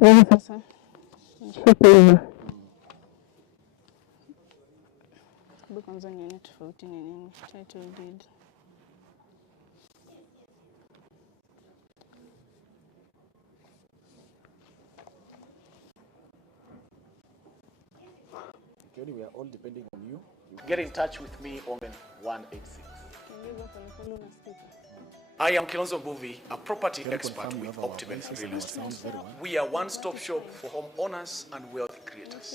Wewe sasa nishape hivyo. Hebu kwanza nione tofauti ni nini. Title deed. Kenny, we are all depending on you. Get in touch with me on 186. I am Kilonzo Mbuvi, a property expert with Optiven Real Estate. We are one-stop shop for home owners and wealth creators.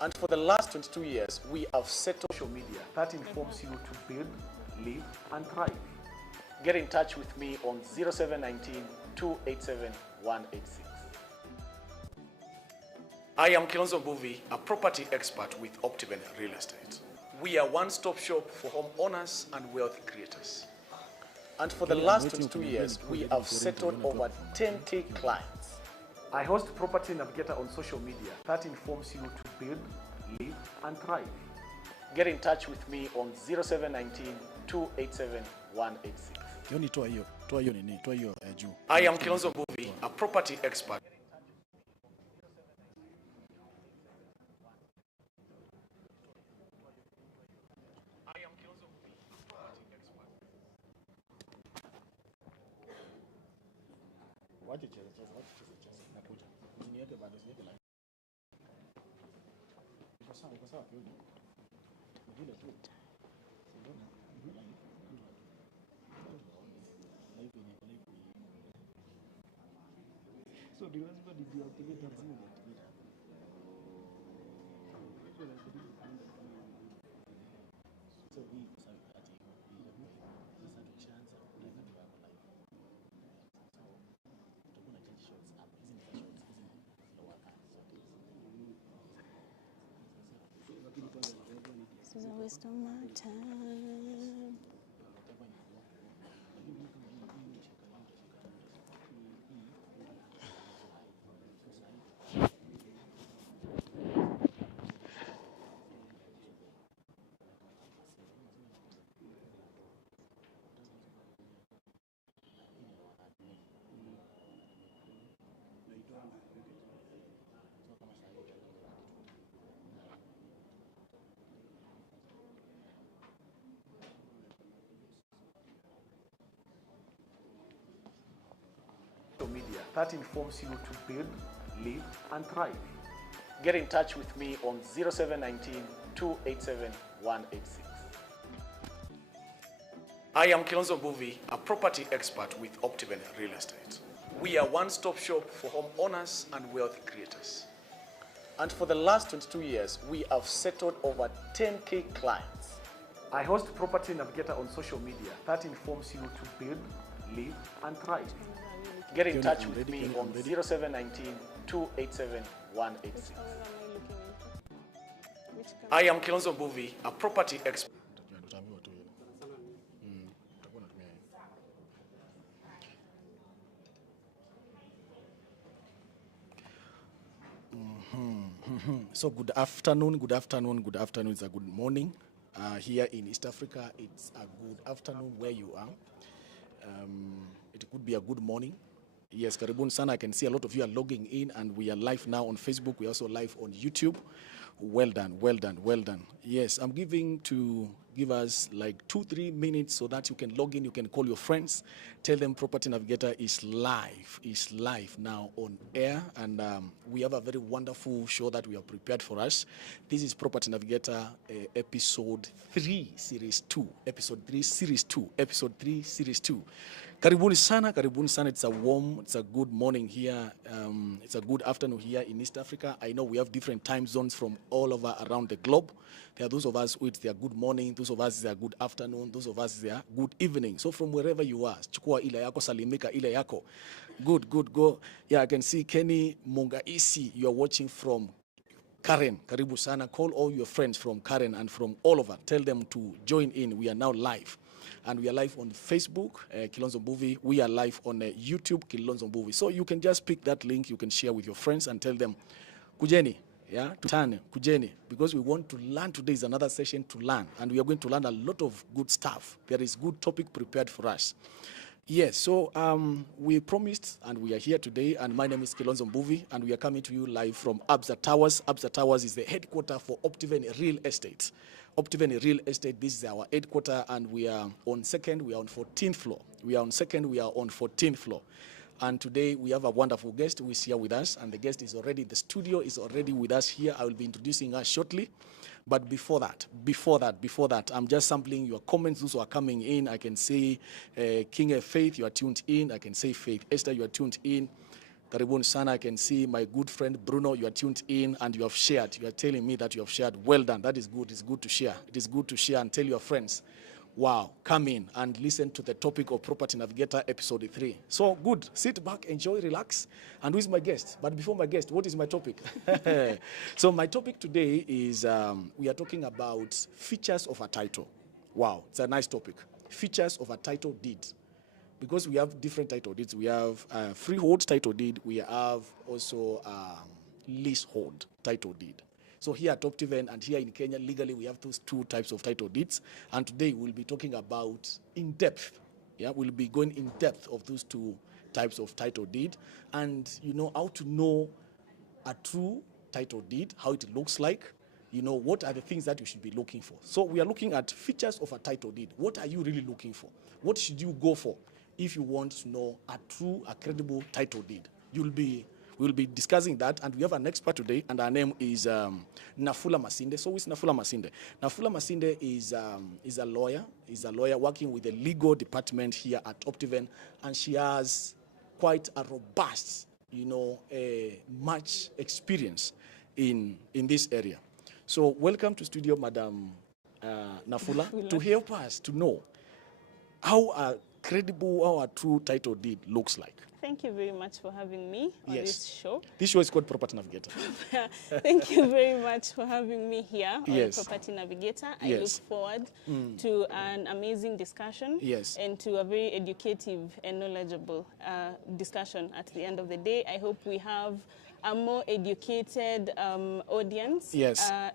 And for the last 22 years, we have set up social media that informs you to build, live, and thrive. Get in touch with me on 0719 287 186. I am Kilonzo Mbuvi, a property expert with Optiven Real Estate. We are one-stop shop for home owners and wealth creators. And for the last 22 years, we have settled over 10K clients. I host Property Navigator on social media that informs you to build, live, and thrive. Get in touch with me on 0719 287 186. I am Kilonzo Mbuvi, a property expert. Wacha cheza nakuja. Usiniweke bado, usiniweke live. Iko sawa kidogo. Vile tu. Unaona? So the husband is the activator and the activator. So hii kwa sababu ati sasa tukishaanza lazima wako live. This is a waste of my time. Media that informs you to build, live, and thrive. Get in touch with me on 0719 287 186. I am Kilonzo Mbuvi, a property expert with Optiven Real Estate. We are one-stop shop for home owners and wealth creators. And for the last 22 years, we have settled over 10K clients. I host Property Navigator on social media that informs you to build, live, and thrive. Get in touch with me on 0719 287 186. I am Kilonzo Mbuvi, a property expert. So good afternoon. It's a good morning. Here in East Africa, it's a good afternoon where you are. It could be a good morning. Yes, karibuni sana. I can see a lot of you are logging in, and we are live now on Facebook. We are also live on YouTube. Well done. Yes, I'm give us like 2-3 minutes so that you can log in, you can call your friends, tell them Property Navigator is live now on air, and we have a very wonderful show that we have prepared for us. This is Property Navigator episode 3 series 2. Karibuni sana. It's a good morning here. It's a good afternoon here in East Africa. I know we have different time zones from all over around the globe. There are those of us who it's their good morning, those of us their good afternoon, those of us their good evening. So from wherever you are, chukua ile yako, salimika ile yako. Good, go. Yeah, I can see Kenny Mungaisi, you are watching from Karen. Karibu sana. Call all your friends from Karen and from all over. Tell them to join in. We are now live. And we are live on Facebook, Kilonzo Mbuvi. We are live on YouTube, Kilonzo Mbuvi. So you can just pick that link, you can share with your friends and tell them, Kujeni, Kujeni, because we want to learn. Today is another session to learn, and we are going to learn a lot of good stuff. There is good topic prepared for us. Yes, so we promised and we are here today, and my name is Kilonzo Mbuvi, and we are coming to you live from Absa Towers. Absa Towers is the headquarter for Optiven Real Estate. Optiven Real Estate, this is our headquarter, and we are on 2nd, we are on 14th floor. We are on 2nd, we are on 14th floor. And today we have a wonderful guest who is here with us, and the guest is already, the studio is already with us here. I will be introducing her shortly. But before that, I'm just sampling your comments. Those who are coming in, I can say King of Faith, you are tuned in. I can say Faith Esther, you are tuned in. Karibuni sana, I can see my good friend Bruno, you are tuned in and you have shared. You are telling me that you have shared. Well done. That is good. It's good to share. It is good to share and tell your friends. Wow, come in and listen to the topic of Property Navigator episode 3. So good, sit back, enjoy, relax. And who is my guest? But before my guest, what is my topic? So my topic today is, we are talking about features of a title. Wow, it's a nice topic. Features of a title deed. Because we have different title deeds. We have freehold title deed. We have also leasehold title deed. So here at Optiven and here in Kenya, legally, we have those two types of title deeds. And today we'll be talking about in depth. Yeah, we'll be going in depth of those two types of title deed. And, you know, how to know a true title deed, how it looks like, you know, what are the things that you should be looking for. So we are looking at features of a title deed. What are you really looking for? What should you go for if you want to know a true, a credible title deed? We'll be discussing that, and we have an expert today, and her name is Nafula Masinde. So who is Nafula Masinde? Nafula Masinde is a lawyer working with the legal department here at Optiven, and she has quite a robust, you know, much experience in this area. So welcome to studio, Madam Nafula, to help us to know how a credible, how a true title deed looks like. Thank you very much for having me on this show. This show is called Property Navigator. Thank you very much for having me here on Property Navigator. I look forward to an amazing discussion and to a very educative and knowledgeable discussion at the end of the day. I hope we have a more educated audience.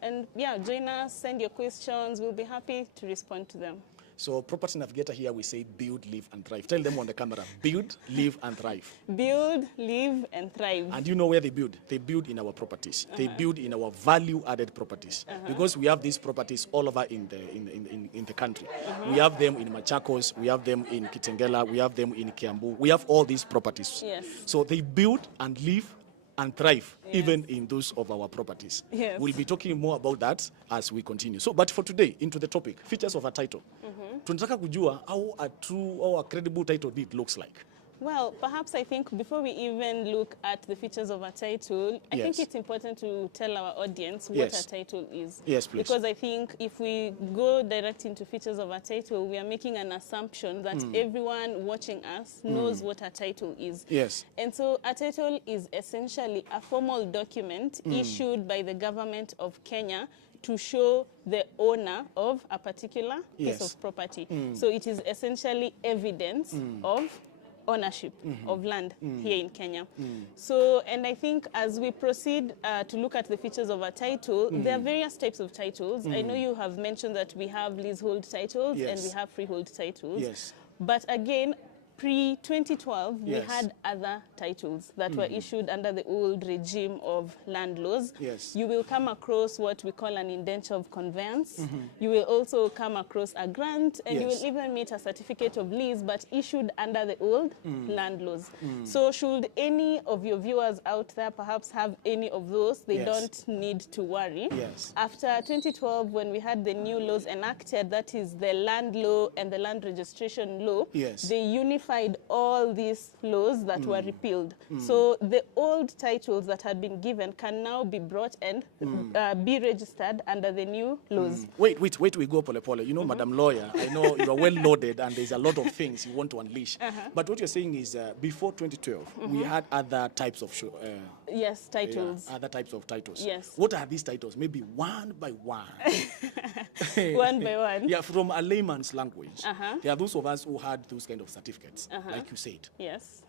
And yeah, join us, send your questions. We'll be happy to respond to them. So Property Navigator here, we say build, live, and thrive. Tell them on the camera, build, live, and thrive. Build, live, and thrive. And you know where they build? They build in our properties. They build in our value-added properties. Because we have these properties all over in the country. We have them in Machakos, we have them in Kitengela, we have them in Kiambu. We have all these properties. So they build and live and thrive, even in those of our properties. We'll be talking more about that as we continue. So, but for today, into the topic, features of a title. Tunataka kujua how a true or a credible title deed looks like. Well, perhaps I think before we even look at the features of a title, I think it's important to tell our audience what a title is. Yes, please. Because I think if we go direct into features of a title, we are making an assumption that everyone watching us knows what a title is. And so a title is essentially a formal document issued by the government of Kenya to show the owner of a particular piece of property. So it is essentially evidence of ownership of land here in Kenya. So, and I think as we proceed to look at the features of a title, there are various types of titles. I know you have mentioned that we have leasehold titles and we have freehold titles. But again, pre-2012, we had other titles that were issued under the old regime of land laws. You will come across what we call an indenture of conveyance. You will also come across a grant, and you will even meet a certificate of lease, but issued under the old land laws. So should any of your viewers out there perhaps have any of those, they don't need to worry. After 2012, when we had the new laws enacted, that is the land law and the land registration law, they unified all these laws that were repealed. So the old titles that had been given can now be brought and be registered under the new laws. Wait, we go pole pole. You know, Madam Lawyer, I know you are well loaded and there's a lot of things you want to unleash. But what you're saying is before 2012, we had other types of Yes, titles. Other types of titles. Yes. What are these titles? Maybe one by one. One by one. Yeah, from a layman's language. There are those of us who had those kind of certificates, like you said. Yes.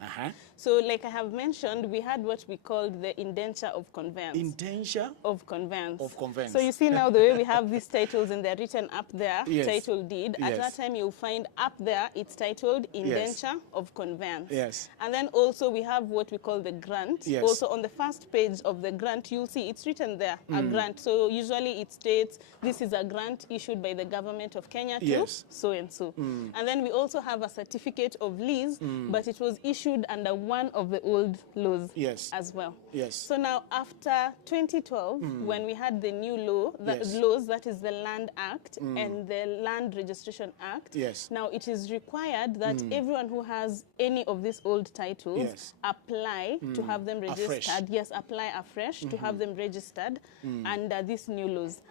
So like I have mentioned, we had what we called the indenture of conveyance. Indenture? Of conveyance. Of conveyance. So you see now the way we have these titles and they're written up there, yes. title deed. At that time you'll find up there, it's titled indenture of conveyance. Yes. And then also we have what we call the grant. Yes. Also on the first page of the grant, you'll see it's written there, a grant. So usually it states, this is a grant issued by the government of Kenya to so and so. And then we also have a certificate of lease, but it was issued under one of the old laws as well. Yes. So now after 2012, when we had the new law, laws, that is the Land Act and the Land Registration Act, now it is required that everyone who has any of these old titles apply to have them registered. Yes, apply afresh to have them registered under these new laws.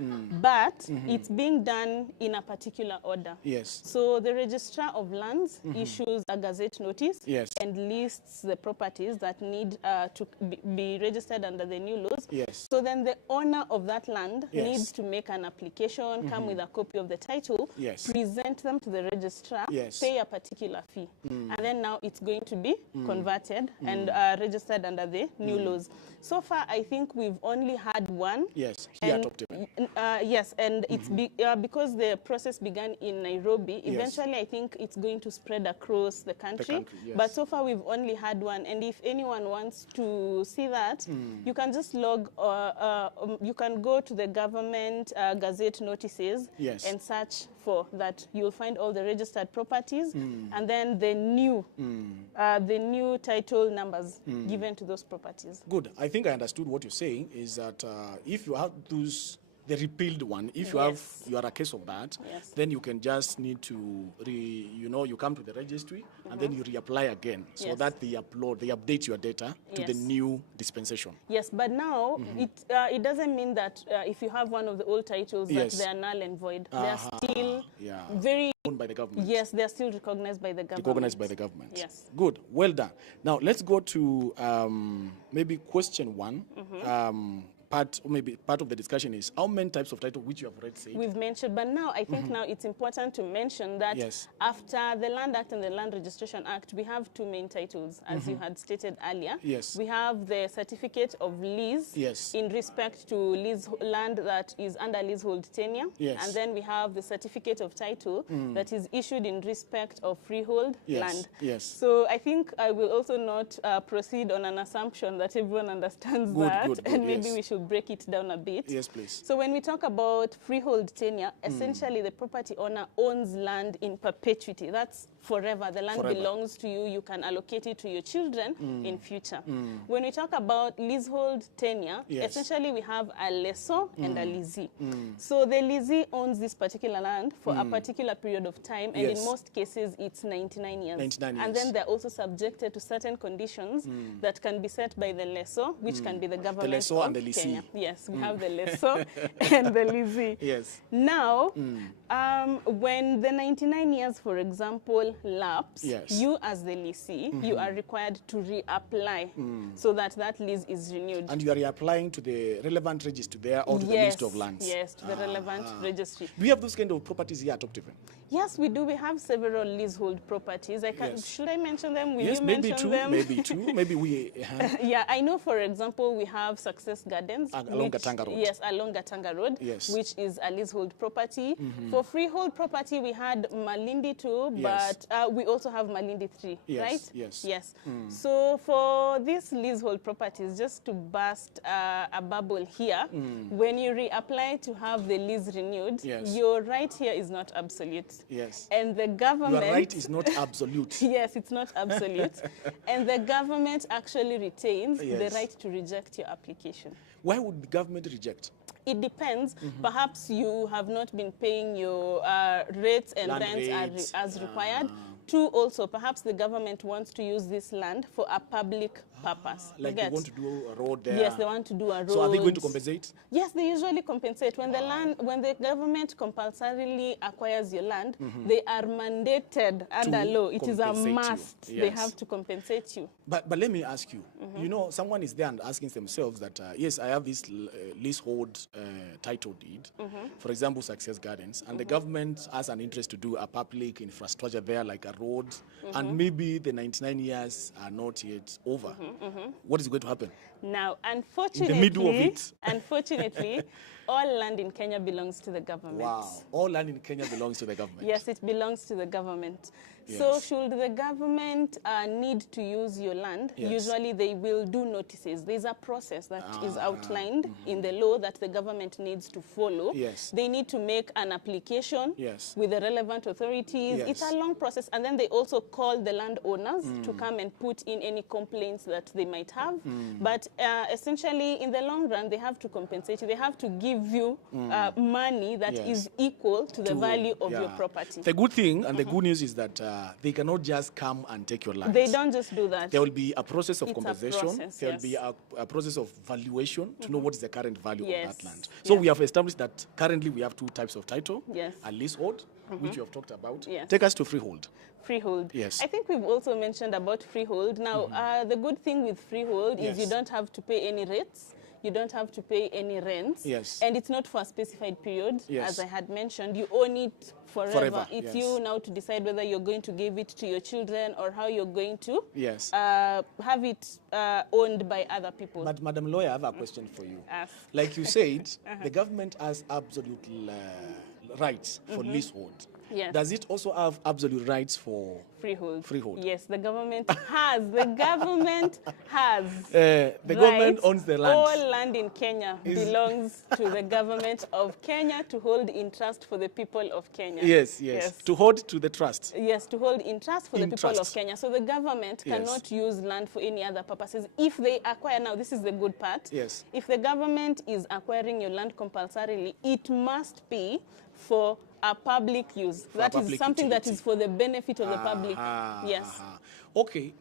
But it's being done in a particular order. Yes. So the Registrar of Lands issues a gazette notice and lists the properties that need to be registered under the new laws. Yes. So then the owner of that land needs to make an application, come with a copy of the title, present them to the registrar, pay a particular fee. And then now it's going to be converted and registered under the new laws. So far, I think we've only had one. Yes, here at Optiven. Yes, and it's because the process began in Nairobi, eventually I think it's going to spread across the country. But so far we've only had one. And if anyone wants to see that, you can just log, you can go to the government gazette notices and search for that. You'll find all the registered properties and then the new title numbers given to those properties. Good. I think I understood what you're saying is that if you have those, the repealed one, if you have, you are a case of that, then you can just need to, you come to the registry and then you reapply again so that they update your data to the new dispensation. Yes, but now it doesn't mean that if you have one of the old titles that they are null and void. They are still very owned by the government. Yes, they are still recognized by the government. Recognized by the government. Yes. Good. Well done. Now let's go to maybe question one. Maybe part of the discussion is how many types of title, which you have already said. We've mentioned, but now I think now it's important to mention that after the Land Act and the Land Registration Act, we have two main titles, as you had stated earlier. Yes. We have the certificate of lease in respect to land that is under leasehold tenure. Yes. And then we have the certificate of title that is issued in respect of freehold land. Yes. So I think I will also not proceed on an assumption that everyone understands and maybe we should break it down a bit. Yes, please. So when we talk about freehold tenure, essentially the property owner owns land in perpetuity. That's forever. The land belongs to you. You can allocate it to your children in future. When we talk about leasehold tenure, essentially we have a lessor and a leasee. So the leasee owns this particular land for a particular period of time, and in most cases it's 99 years. 99 years. And then they're also subjected to certain conditions that can be set by the lessor, which can be the government the lessor and the leasee. Kenya. Yes, we have the lessor and the leasee. Yes. Now, when the 99 years, for example, lapse, you as the leasee, you are required to reapply so that that lease is renewed. And you are reapplying to the relevant registry there or to the list of lands? Yes, to the relevant registry. Do we have those kind of properties here at Optiven? Yes, we do. We have several leasehold properties. Should I mention them? Will you maybe mention two, them? Maybe two. Maybe we... Yeah, I know, for example, we have Success Gardens. Along Gatanga Road. Yes, along Gatanga Road, which is a leasehold property. For freehold property, we had Malindi too, but we also have Malindi 3, right? Yes. So for these leasehold properties, just to burst a bubble here, when you reapply to have the lease renewed, your right here is not absolute. Yes. And the government... Your right is not absolute. Yes, it's not absolute. And the government actually retains the right to reject your application. Why would the government reject? It depends. Perhaps you have not been paying your rates and rents as required. Two, also, perhaps the government wants to use this land for a public purpose. Like they want to do a road there. Yes, they want to do a road. So are they going to compensate? Yes, they usually compensate. When the government compulsorily acquires your land, they are mandated under law. It is a must. Yes. They have to compensate you. But let me ask you, you know, someone is there and asking themselves that, yes, I have this leasehold title deed, for example, Success Gardens, and the government has an interest to do a public infrastructure there, like a road, and maybe the 99 years are not yet over. What is going to happen? Now, unfortunately, in the middle of it, unfortunately, all land in Kenya belongs to the government. Wow, all land in Kenya belongs to the government. Yes, it belongs to the government. Yes. So should the government need to use your land, usually they will do notices. There's a process that is outlined in the law that the government needs to follow. Yes. They need to make an application with the relevant authorities. It's a long process. And then they also call the landowners to come and put in any complaints that they might have. But essentially, in the long run, they have to compensate you. They have to give you money that is equal to the value of your property. The good thing and the good news is that they cannot just come and take your land. They don't just do that. There will be a process of It's compensation. A process, there will be a process of valuation to know what is the current value of that land. So Yes. we have established that currently we have two types of title. Yes. A leasehold, which you have talked about. Yes. Take us to freehold. Freehold. Yes. I think we've also mentioned about freehold. Now, the good thing with freehold is you don't have to pay any rates. You don't have to pay any rents. Yes. And it's not for a specified period. Yes. As I had mentioned, you own it forever. It's yes. you now to decide whether you're going to give it to your children or how you're going to have it owned by other people. But Madam Lawyer, I have a question for you. Ask. Like you said, the government has absolute rights for leasehold. Yes. Does it also have absolute rights for freehold? Freehold. Yes, the government has. The government has. The government owns the land. All land in Kenya belongs to the government of Kenya to hold in trust for the people of Kenya. Yes. To hold to the trust. Yes, to hold in trust for the people of Kenya. So the government cannot use land for any other purposes. If they acquire, now this is the good part. Yes. If the government is acquiring your land compulsorily, it must be for a public use. That is something that is for the benefit of the public. Yes. Okay.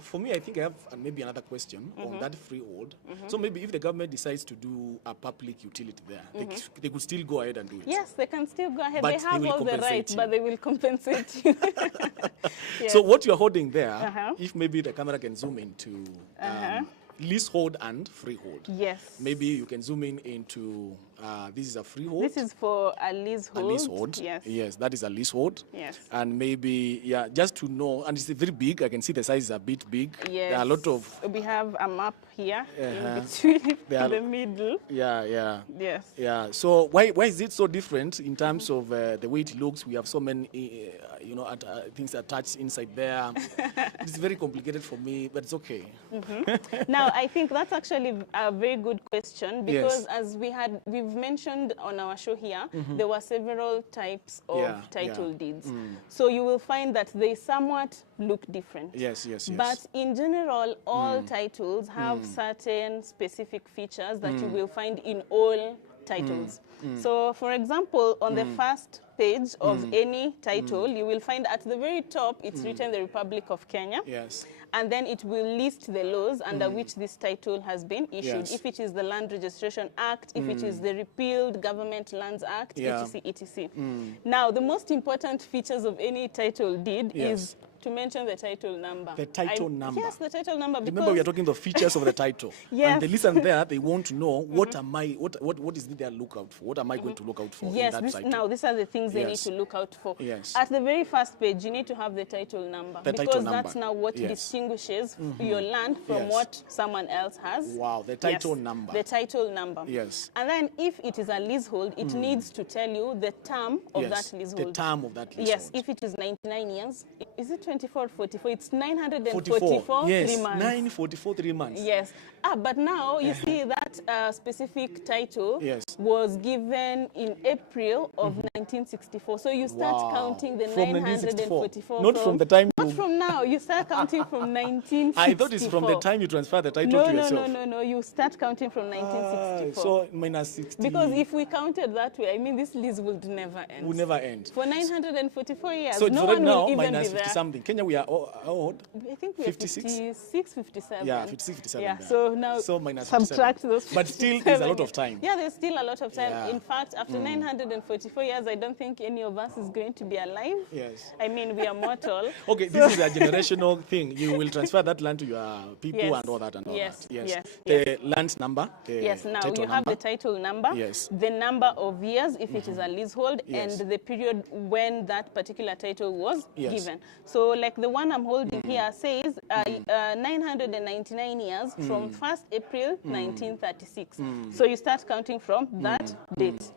For me, I think I have maybe another question on that freehold. So maybe if the government decides to do a public utility there, they could still go ahead and do it. Yes, they can still go ahead. But they have all the rights, but they will compensate you. Yes. So what you're holding there, if maybe the camera can zoom into leasehold and freehold. Yes. Maybe you can zoom in into this is a freehold. This is for a leasehold. A leasehold. Yes. Yes, that is a leasehold. Yes. And maybe, just to know, and it's very big. I can see the size is a bit big. Yes. There are a lot of... We have a map here in between, in the middle. Yeah. Yes. Yeah. So why is it so different in terms of the way it looks? We have so many, things attached inside there. It's very complicated for me, but it's okay. Now, I think that's actually a very good question because as we've mentioned on our show here, there were several types of title deeds. So you will find that they somewhat look different. Yes. But in general, all titles have certain specific features that you will find in all titles. So, for example, on the first page of any title, you will find at the very top, it's written the Republic of Kenya. Yes. And then it will list the laws under which this title has been issued. Yes. If it is the Land Registration Act, if it is the repealed Government Lands Act, etc. Now, the most important features of any title deed is to mention the title number. The title number. Yes, the title number. Remember, we are talking the features of the title. Yes. And the listen there, they want to know what is it they look out for? What am I going to look out for in that title? Now these are the things they need to look out for. Yes. At the very first page, you need to have the title number. Because that's now what distinguishes your land from what someone else has. Wow, the title number. The title number. Yes. And then if it is a leasehold, it needs to tell you the term of that leasehold. The term of that leasehold. Yes, if it is 99 years, is it 24 or 44? It's 944 yes, 3 months. 944 3 months. Yes. But now you see that specific title was given in April of 1964. So you start counting the from 944. Not from the time Not from now. You start counting from 1964. I thought it's from the time you transfer the title to yourself. No. You start counting from 1964. So minus 60. Because if we counted that way, I mean, this list would never end. Would never end. For 944 years, so no right one now, will even minus be 50 there. something. Kenya, we are old. I think we 56? are 56, 57. Yeah, 56, 57. Yeah, there. so now so minus subtract 57. those. But still, there's a lot of time. Yeah, there's still a lot of time. Yeah. In fact, after 944 years, I don't think any of us is going to be alive. Yes. I mean, we are mortal. Okay, so this is a generational thing. You will transfer that land to your people and all that and all yes. that. Yes. Yes. The land number. The yes, now you have number. the title number, yes. the number of years if it is a leasehold, yes. and the period when that particular title was yes. given. So like the one I'm holding here says 999 years from 1st April 1936. So you start counting from that date.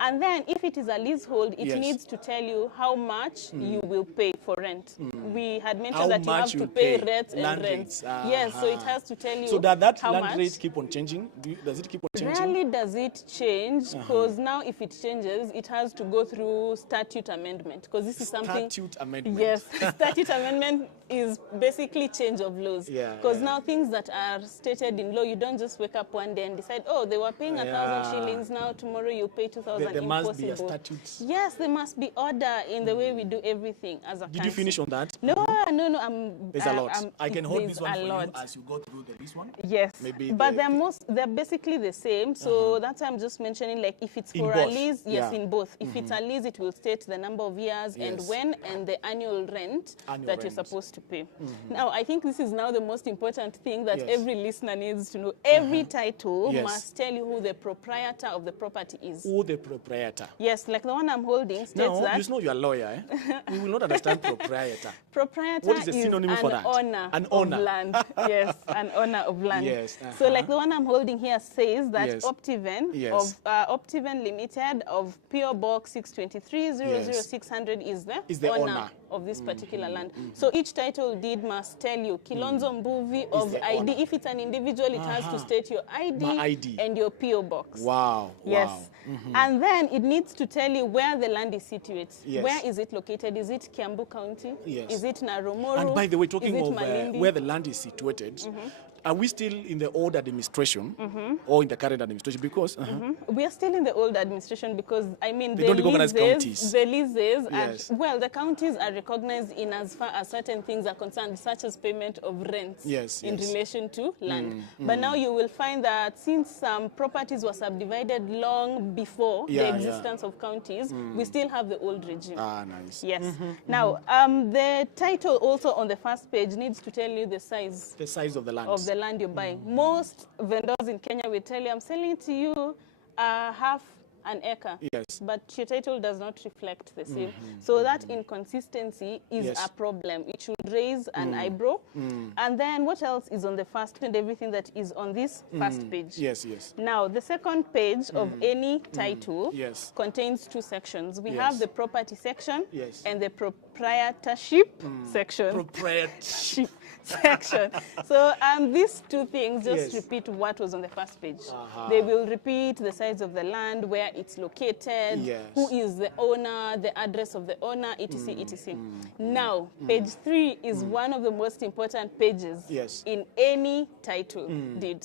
And then if it is a leasehold, it yes. needs to tell you how much you will pay for rent. We had mentioned how that you have to pay rent and land rent. rates. Yes, so it has to tell you so that how land much. rate keep on changing? Does it keep on changing? Rarely does it change, because now if it changes, it has to go through statute amendment, because this is something... Statute amendment. Yes, statute amendment is basically change of laws. Because now things that are stated in law, you don't just wake up one day and decide, oh, they were paying 1,000 shillings, now tomorrow you pay 2,000. There must be a statute. Yes, there must be order in the way we do everything as a country. Did you finish on that? No. There's a lot. I can hold this one for you as you go through this one. Yes, maybe but they're basically the same. So that's why I'm just mentioning, like, if it's for a lease, yes, in both. If it's a lease, it will state the number of years and when and the annual rent that you're supposed to pay. Now, I think this is now the most important thing that every listener needs to know. Every title must tell you who the proprietor of the property is. Who the proprietor? Yes, like the one I'm holding states now, that... you know you're a lawyer, eh? We will not understand proprietor. Proprietor what is the synonym is for that? An owner of land. Yes, an owner of land. Yes. So like the one I'm holding here says that Optiven of Optiven Limited of PO Box 623 00600 is the owner of this particular land. So each title deed must tell you Kilonzo Mbuvi of ID. Owner. If it's an individual, it has to state your ID and your PO Box. Wow. Yes. And then it needs to tell you where the land is situated. Where is it located? Is it Kiambu County? Yes. Is it Narumoru? And by the way, talking of where the land is situated, are we still in the old administration or in the current administration? Because we are still in the old administration because, I mean, they don't recognize counties. The leases are, well, the counties are recognized in as far as certain things are concerned, such as payment of rents in relation to land. But now you will find that since some properties were subdivided long before the existence of counties, we still have the old regime. Ah, nice. Yes. Now, the title also on the first page needs to tell you the size. The size of the land. Of the land you're buying. Most vendors in Kenya will tell you, I'm selling it to you half an acre. Yes. But your title does not reflect the same. So that inconsistency is a problem. It should raise an eyebrow. And then what else is on the first and everything that is on this first page? Yes, yes. Now, the second page of any title contains two sections. We have the property section and the proprietorship section. Proprietorship section. So these two things just repeat what was on the first page. They will repeat the size of the land, where it's located, who is the owner, the address of the owner, etc., etc. Now, page 3 is one of the most important pages in any title deed.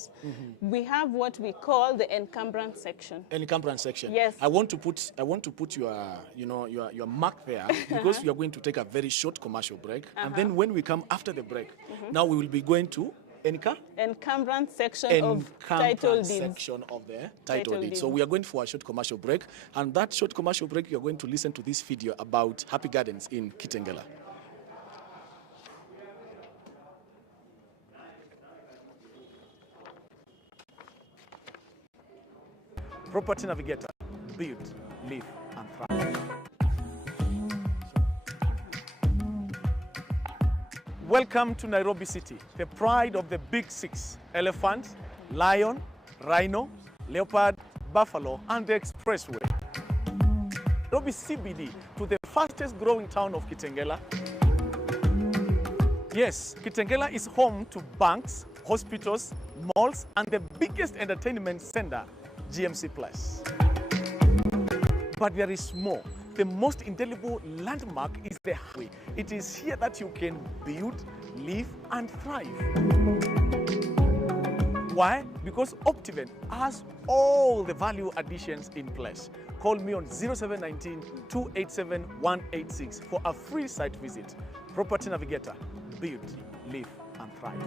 We have what we call the encumbrance section. Encumbrance section. Yes. I want to put your your mark there because we are going to take a very short commercial break, and then when we come after the break, now we will be going to encumbrance section of title deeds. Section of the title deed. So we are going for a short commercial break, and that short commercial break, you are going to listen to this video about Happy Gardens in Kitengela. Property Navigator. Build, live, and thrive. Welcome to Nairobi City, the pride of the big six: elephant, lion, rhino, leopard, buffalo, and the expressway. Nairobi CBD, to the fastest growing town of Kitengela. Yes, Kitengela is home to banks, hospitals, malls, and the biggest entertainment center, GMC Plus. But there is more. The most indelible landmark is the highway. It is here that you can build, live, and thrive. Why? Because Optiven has all the value additions in place. Call me on 0719 287 186 for a free site visit. Property Navigator. Build, live, and thrive.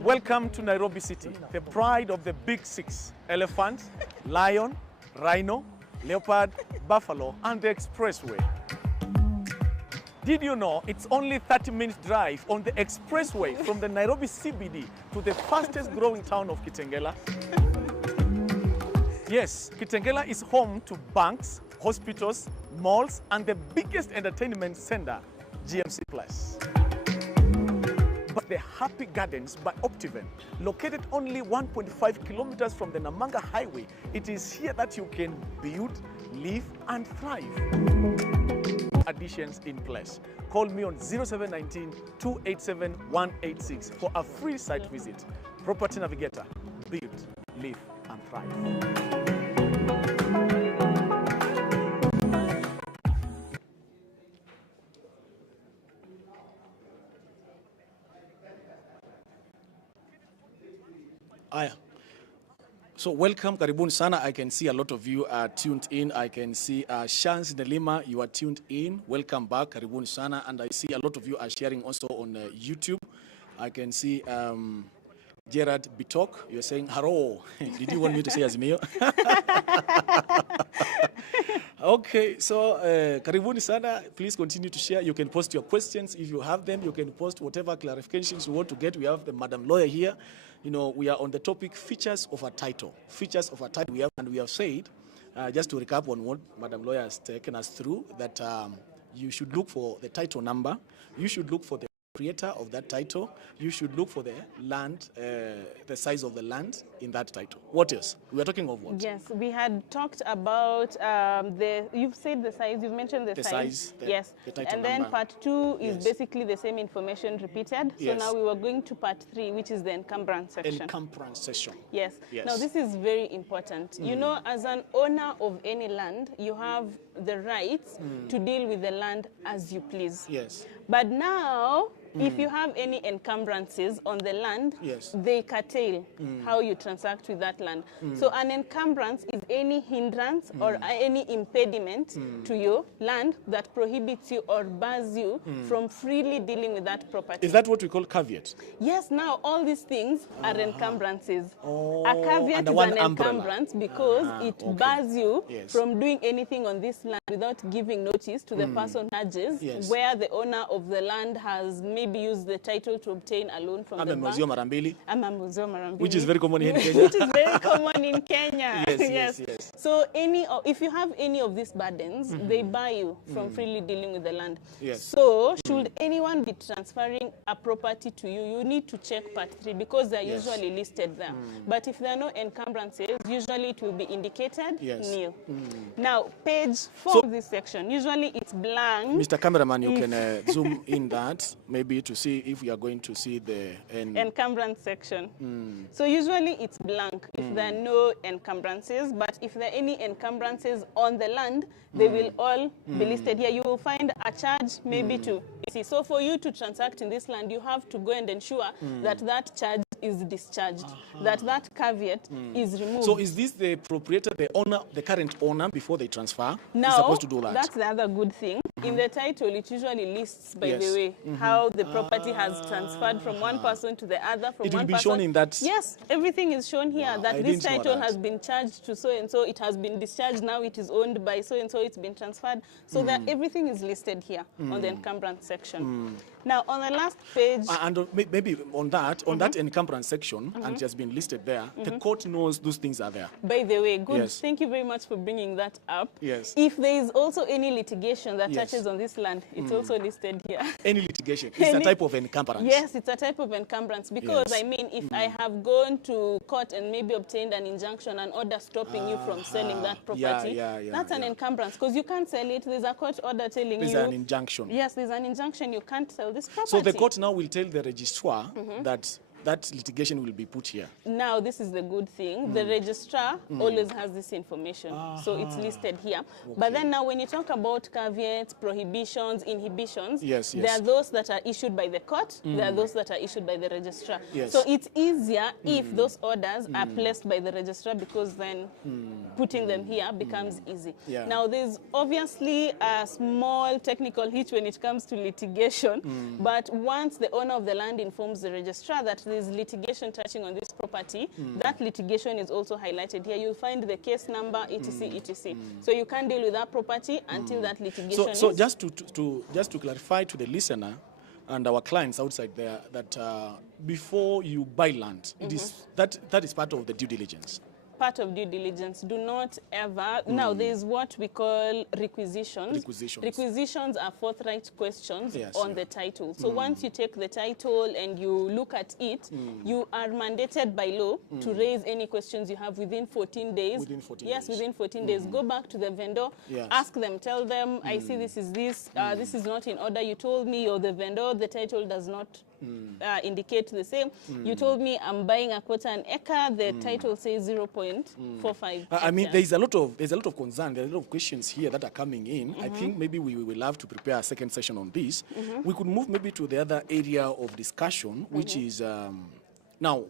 Welcome to Nairobi City, the pride of the big six: elephant, lion, rhino, leopard, buffalo, and the expressway. Did you know it's only 30 minutes drive on the expressway from the Nairobi CBD to the fastest growing town of Kitengela? Yes, Kitengela is home to banks, hospitals, malls, and the biggest entertainment center, GMC Plus. But the Happy Gardens by Optiven, located only 1.5 kilometers from the Namanga Highway, it is here that you can build, live, and thrive. Additions in place. Call me on 0719 287 186 for a free site visit. Property Navigator. Build, live, and thrive. Aya. So welcome, karibuni sana. I can see a lot of you are tuned in. I can see Shans Nelima, you are tuned in. Welcome back, karibuni sana. And I see a lot of you are sharing also on YouTube. I can see Gerard Bitok, you're saying, hello. Did you want me to say Azimio? Okay, so karibuni sana. Please continue to share. You can post your questions if you have them. You can post whatever clarifications you want to get. We have the Madam Lawyer here. You know, we are on the topic features of a title. Features of a title. We have said, just to recap on what Madam Lawyer has taken us through, that you should look for the title number. You should look for the creator of that title. You should look for the land, the size of the land in that title. What else? We are talking of what? Yes, we had talked about you've said the size, you've mentioned the size. Yes, the title and then number. Part 2 is basically the same information repeated. So now we were going to part 3, which is the encumbrance section. Encumbrance section. Yes. Now this is very important. You know, as an owner of any land, you have the rights to deal with the land as you please. Yes. But now, if you have any encumbrances on the land, they curtail how you transact with that land. So an encumbrance is any hindrance or any impediment to your land that prohibits you or bars you from freely dealing with that property. Is that what we call caveat? Yes, now all these things are encumbrances. A caveat is an encumbrance because it bars you from doing anything on this land without giving notice to the person judges where the owner of the land has maybe use the title to obtain a loan from the bank. Which is very common in Kenya. Which is very common in Kenya. Yes. So if you have any of these burdens, they bar you from freely dealing with the land. So should anyone be transferring a property to you, you need to check part 3 because they're usually listed there. But if there are no encumbrances, usually it will be indicated nil. Now, page 4 of this section, usually it's blank. Mr. Cameraman, you can zoom in that, maybe to see if we are going to see the encumbrance section. So usually it's blank if there are no encumbrances, but if there are any encumbrances on the land, they will all be listed here. You will find a charge maybe to see. So for you to transact in this land, you have to go and ensure that that charge is discharged, that caveat is removed. So is this the proprietor, the owner, the current owner before they transfer? Now, is supposed to do that? That's the other good thing. In the title, it usually lists, by the way, how the property has transferred from one person to the other. It will be shown in that? Yes, everything is shown here, that this title has been charged to so-and-so, it has been discharged, now it is owned by so-and-so, it's been transferred. So that everything is listed here on the encumbrance section. Now, on the last page... and maybe on that, that encumbrance section, and it has been listed there, the court knows those things are there. By the way, good. Thank you very much for bringing that up. Yes. If there is also any litigation that touches on this land, it's also listed here. Any litigation, it's a type of encumbrance. Yes, it's a type of encumbrance because, I mean, if I have gone to court and maybe obtained an injunction, an order stopping you from selling that property, that's an encumbrance because you can't sell it. There's a court order telling you. There's an injunction. Yes, there's an injunction. You can't sell this property. So the court now will tell the registrar that litigation will be put here. Now, this is the good thing. The registrar always has this information. So it's listed here. Okay. But then now when you talk about caveats, prohibitions, inhibitions, there are those that are issued by the court, there are those that are issued by the registrar. So it's easier if those orders are placed by the registrar because then putting them here becomes easy. Now, there's obviously a small technical hitch when it comes to litigation, but once the owner of the land informs the registrar that there's litigation touching on this property, that litigation is also highlighted here. You'll find the case number, etc., etc. So you can't deal with that property until that litigation so is... just to clarify to the listener and our clients outside there that before you buy land, it is that is part of the due diligence. Part of due diligence. Do not ever... Now, there's what we call requisitions. Requisitions are forthright questions on the title. So once you take the title and you look at it, you are mandated by law to raise any questions you have within 14 days. Within 14 days. Within 14 days. Go back to the vendor, ask them, tell them, I see this is this is not in order. You told me you're the vendor, the title does not indicate the same. You told me I'm buying a quarter an acre, the title says 0.45. I mean, there's a lot of concern, there are a lot of questions here that are coming in. I think maybe we will have to prepare a second session on this. We could move maybe to the other area of discussion, which is now,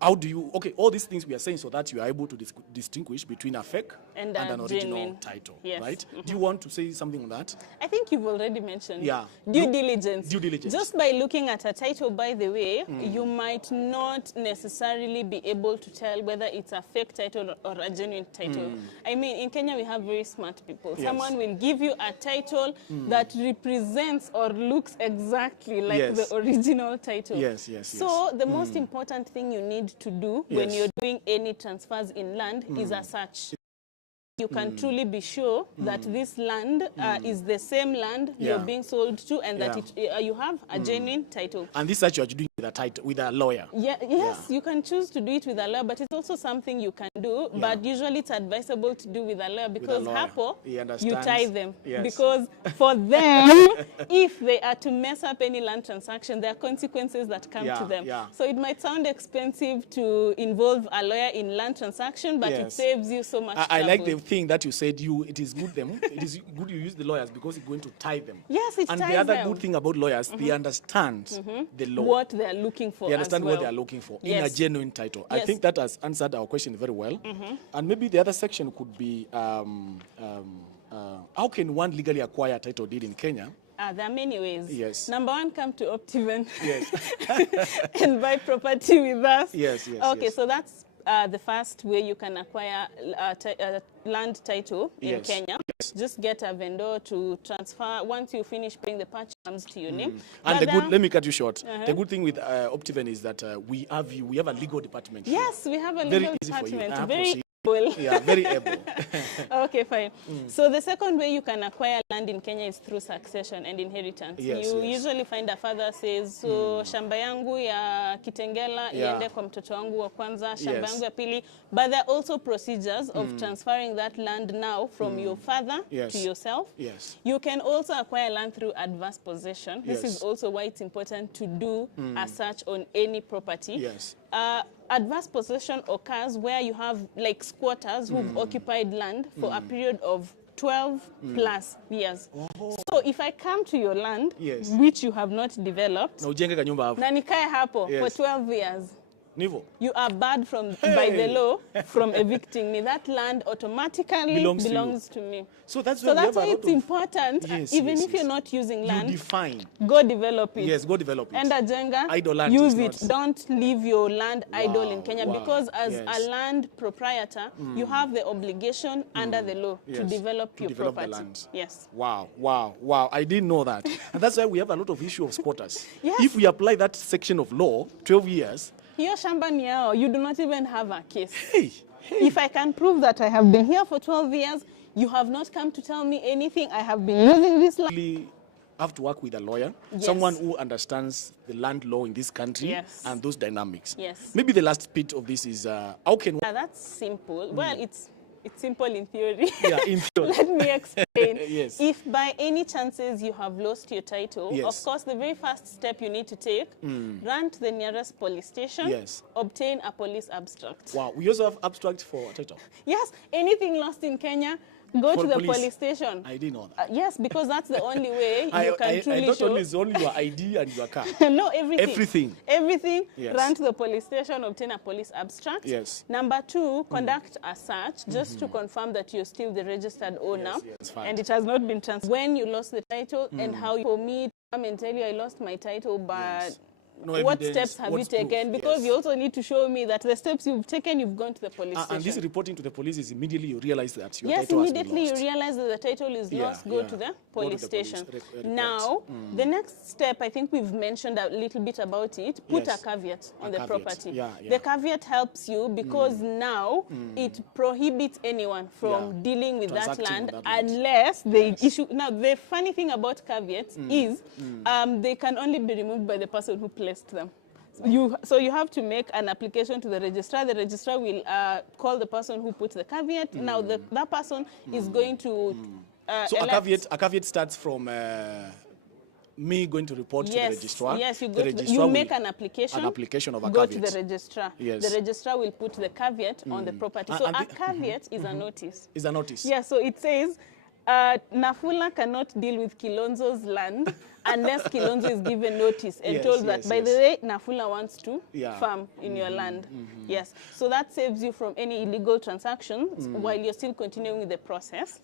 how do you, all these things we are saying so that you are able to distinguish between a fake and an original title, right? Do you want to say something on that? I think you've already mentioned due diligence. Due diligence. Just by looking at a title, by the way, you might not necessarily be able to tell whether it's a fake title or a genuine title. I mean, in Kenya, we have very smart people. Someone will give you a title that represents or looks exactly like the original title. So the most important thing you need to do when you're doing any transfers in land is a search. You can truly be sure that this land is the same land you're being sold to and that you have a genuine title. And this search you're doing with a title, with a lawyer? Yes, you can choose to do it with a lawyer, but it's also something you can do, but usually it's advisable to do with a lawyer because hapo, you tie them. Because for them, if they are to mess up any land transaction, there are consequences that come to them. So it might sound expensive to involve a lawyer in land transaction, but it saves you so much trouble. I like the thing that you said, it is good you use the lawyers because it's going to tie them. Yes, it ties them. And the other good thing about lawyers, they understand the law. What they are looking for. They understand what they are looking for in a genuine title. I think that has answered our question very well. And maybe the other section could be, how can one legally acquire a title deed in Kenya? There are many ways. Number one, come to Optiven and buy property with us. Okay, so that's the first way you can acquire a land title in Kenya. Just get a vendor to transfer. Once you finish paying the purchase, comes to your name. And let me cut you short. The good thing with Optiven is that we have a legal department. Yes, we have a legal department. Very very able. Okay, fine. So the second way you can acquire land in Kenya is through succession and inheritance. You usually find a father says, so shamba yangu ya Kitengela iende kwa mtoto wangu wa kwanza, shamba yangu ya pili. But there are also procedures of transferring that land now from your father to yourself. You can also acquire land through adverse possession. This is also why it's important to do a search on any property. Adverse possession occurs where you have like squatters who've occupied land for a period of 12 plus years. So if I come to your land, which you have not developed, na nikae hapo for 12 years, you are barred by the law from evicting me. That land automatically belongs to me. So that's why it's important, even if you're not using land, go develop it. Yes, go develop it. And Ajenga, use it. Don't leave your land idle in Kenya because as a land proprietor, you have the obligation under the law to develop your property. Yes. Wow. I didn't know that. And that's why we have a lot of issue of squatters. If we apply that section of law, 12 years, hiyo shamba ni yao, you do not even have a case. If I can prove that I have been here for 12 years, You have not come to tell me anything. I have been using this land. You have to work with a lawyer, Yes. someone who understands the land law in this country Yes. and those dynamics. Yes. Maybe the last bit of this is how can... Yeah, that's simple. Well, it's simple in theory. Yeah, in theory. Let me explain. Yes. If by any chances you have lost your title, Yes. of course, the very first step you need to take, run to the nearest police station, Yes. obtain a police abstract. Wow, we also have abstract for a title. Yes, anything lost in Kenya, go For to the police. police station. I didn't know that. Yes, because that's the only way you can truly I thought show. only it's only your ID and your car. No, everything. Everything. Everything. Yes. Run to the police station, obtain a police abstract. Yes. Number 2, conduct a search just to confirm that you're still the registered owner. Yes, fine. And it has not been transferred. When you lost the title and how you, for me to come and tell you I lost my title, but Yes. No what evidence, steps have you what's proof? taken? Because Yes. you also need to show me that the steps you've taken, you've gone to the police station. And this reporting to the police is immediately you realize that your Yes, title has been immediately you lost. realize that the title is Yeah, lost, go yeah. to the Go to police the police station. report. Now, the next step, I think we've mentioned a little bit about it, put Yes. a caveat on A the caveat. property. Yeah, yeah. The caveat helps you because now it prohibits anyone from Yeah. dealing with that Transacting land with that land. unless they issue. Now, the funny thing about caveats is they can only be removed by the person who placed them. So you have to make an application to the registrar. The registrar will call the person who put the caveat. Now that person is going to So elect. a caveat starts from me going to report to the registrar. Yes, you The go to registrar you will- make an application. An application of a go caveat. to the registrar. Yes. The registrar will put the caveat on the property. So And a caveat is a notice. Is a notice. Yeah, so it says Nafula cannot deal with Kilonzo's land unless Kilonzo is given notice and Yes, told that, yes, by the yes. way, Nafula wants to Yeah. farm in your land. Yes, so that saves you from any illegal transactions while you're still continuing with the process.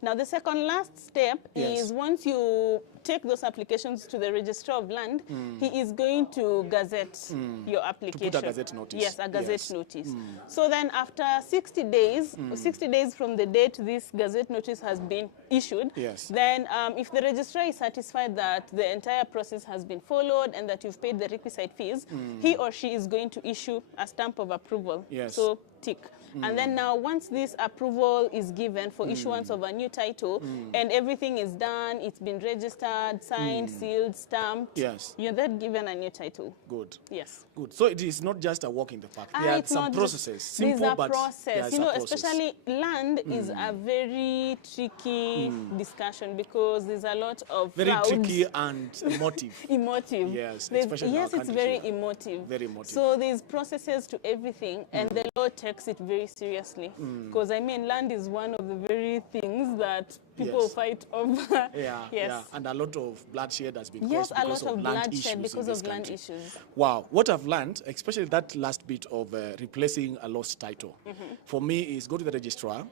Now, the second last step Yes. is once you take those applications to the registrar of land, he is going to gazette your application. To put a gazette notice. Yes, a gazette Yes. notice. So then after 60 days, 60 days from the date this gazette notice has been issued, Yes. then if the registrar is satisfied that the entire process has been followed and that you've paid the requisite fees, he or she is going to issue a stamp of approval. Yes. So tick. And then now once this approval is given for issuance of a new title and everything is done, it's been registered, signed, sealed, stamped, Yes. you're then given a new title. Good. Yes. Good. So it is not just a walk in the park. There are It's some not just- processes. Simple, there's a but process. there's You a know, process. especially land is a very tricky discussion because there's a lot of Very crowds. tricky and emotive. Emotive. Yes, There's- especially in our yes, it's country very here. emotive. Very emotive. So there's processes to everything, and the law takes it very seriously. Because I mean, land is one of the very things that people Yes. fight over. Yeah, Yes. yeah. And a lot of bloodshed has been Yes, caused a because lot of land bloodshed issues because in this of land country. issues. Wow, what I've learned, especially that last bit of replacing a lost title, for me is go to the registrar,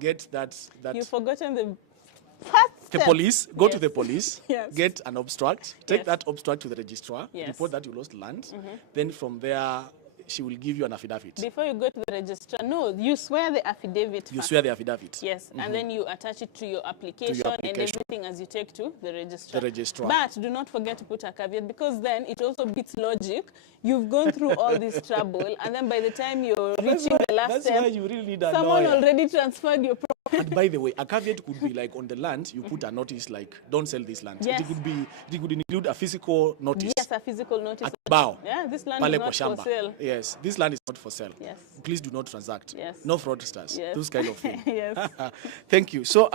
get that You've forgotten the first the step. police, go to Yes. the police, Yes. get an abstract, take Yes. that abstract to the registrar, Yes. report that you lost land, then from there she will give you an affidavit. Before you go to the registrar, no, you swear the affidavit You first. swear the affidavit. Yes, and then you attach it to your application and application. everything as you take to the registrar. The registrar. But do not forget to put a caveat because then it also beats logic. You've gone through all this trouble and then by the time you're reaching the last That's step, why you really need a someone lawyer. already transferred your property. And by the way, a caveat could be like on the land, you put a notice like, don't sell this land. Yes. It could include a physical notice. Yes, a physical notice. At Bao. Yeah, this land Pale is kwa not for shamba. sale. Yes, this land is not for sale. Yes. Please do not transact. Yes. No fraudsters. Yes. Those kind of things. Yes. Thank you. So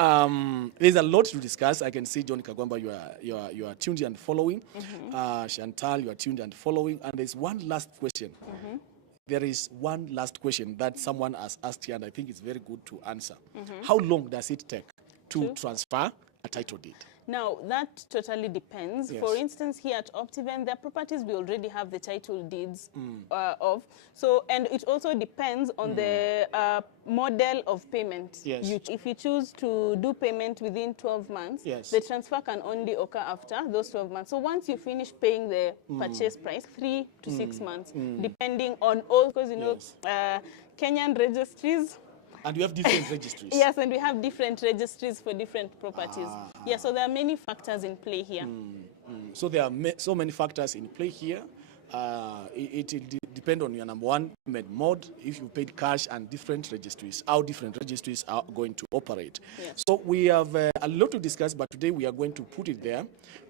there's a lot to discuss. I can see John Kagwamba, you are tuned and following. Chantal, you are tuned and following. And there's one last question. There is one last question that someone has asked here, and I think it's very good to answer. How long does it take to transfer a title deed? Now, that totally depends. Yes. For instance, here at Optiven, there are properties we already have the title deeds of. So, and it also depends on the model of payment. Yes. If you choose to do payment within 12 months, Yes. the transfer can only occur after those 12 months. So once you finish paying the purchase price, 3 to 6 months, depending on all, because, you know, Kenyan registries, And you have different registries. yes, and we have different registries for different properties. Yeah, so there are many factors in play here. So there are so many factors in play here. It depend on your number one payment mode, if you paid cash, and different registries, how different registries are going to operate. Yes. So we have a lot to discuss, but today we are going to put it there.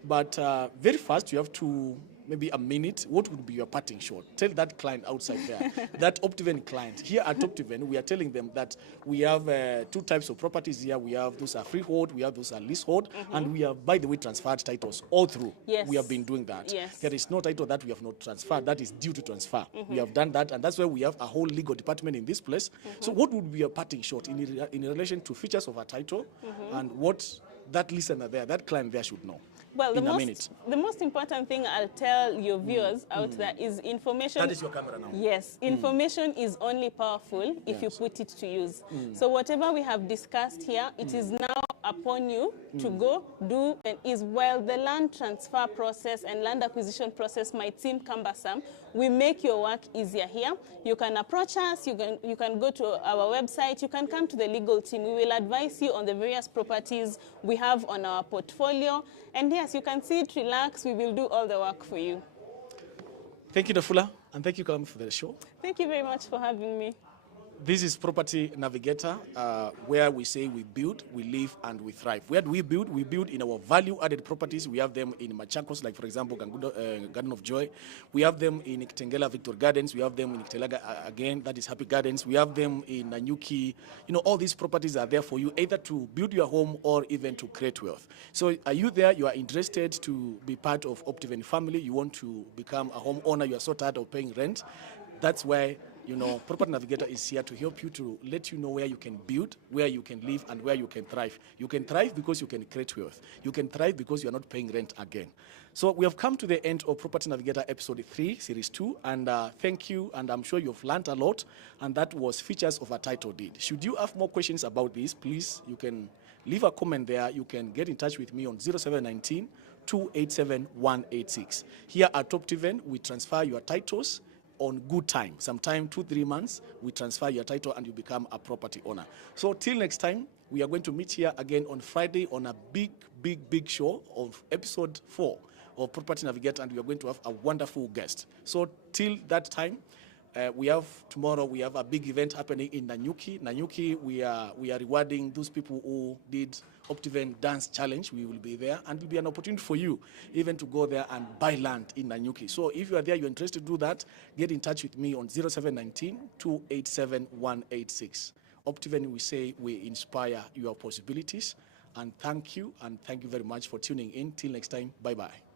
But very fast, you have to maybe a minute. What would be your parting shot? Tell that client outside there, that Optiven client. Here at Optiven, we are telling them that we have two types of properties here. We have those are freehold, we have those are leasehold, and we have, by the way, transferred titles all through. Yes. We have been doing that. Yes. There is no title that we have not transferred. That is due to transfer. We have done that, and that's why we have a whole legal department in this place. So what would be your parting shot in relation to features of a title and what that listener there, that client there should know? Well, the most important thing I'll tell your viewers out there is information. That is your camera now. Yes, information is only powerful if you put it to use. So whatever we have discussed here, it is now upon you to go do, and is while the land transfer process and land acquisition process might seem cumbersome, we make your work easier here. You can approach us, you can go to our website, you can come to the legal team. We will advise you on the various properties we have on our portfolio. And yes, you can sit, relax, we will do all the work for you. Thank you, Dafula, and thank you for coming for the show. Thank you very much for having me. This is Property Navigator, where we say we build, we live, and we thrive. Where do we build? We build in our value-added properties. We have them in Machakos, like, for example, Garden of Joy. We have them in Kitengela Victor Gardens. We have them in Kitelaga, again, that is Happy Gardens. We have them in Nanyuki. You know, all these properties are there for you, either to build your home or even to create wealth. So are you there? You are interested to be part of Optiven family. You want to become a homeowner. You are so tired of paying rent. That's why, you know, Property Navigator is here to help you, to let you know where you can build, where you can live, and where you can thrive. You can thrive because you can create wealth. You can thrive because you are not paying rent again. So we have come to the end of Property Navigator episode 3, series 2, and thank you, and I'm sure you've learned a lot, and that was features of a title deed. Should you have more questions about this, please, you can leave a comment there. You can get in touch with me on 0719 287 186. Here at Optiven, we transfer your titles on good time. Sometime 2-3 months, we transfer your title and you become a property owner. So till next time, we are going to meet here again on Friday on a big show of episode 4 of Property Navigator, and we are going to have a wonderful guest. So till that time, tomorrow we have a big event happening in Nanyuki. Nanyuki, we are rewarding those people who did Optiven Dance Challenge. We will be there, and it will be an opportunity for you even to go there and buy land in Nanyuki. So if you are there, you're interested to do that, get in touch with me on 0719 287 186. Optiven, we say we inspire your possibilities. And thank you very much for tuning in. Till next time, bye-bye.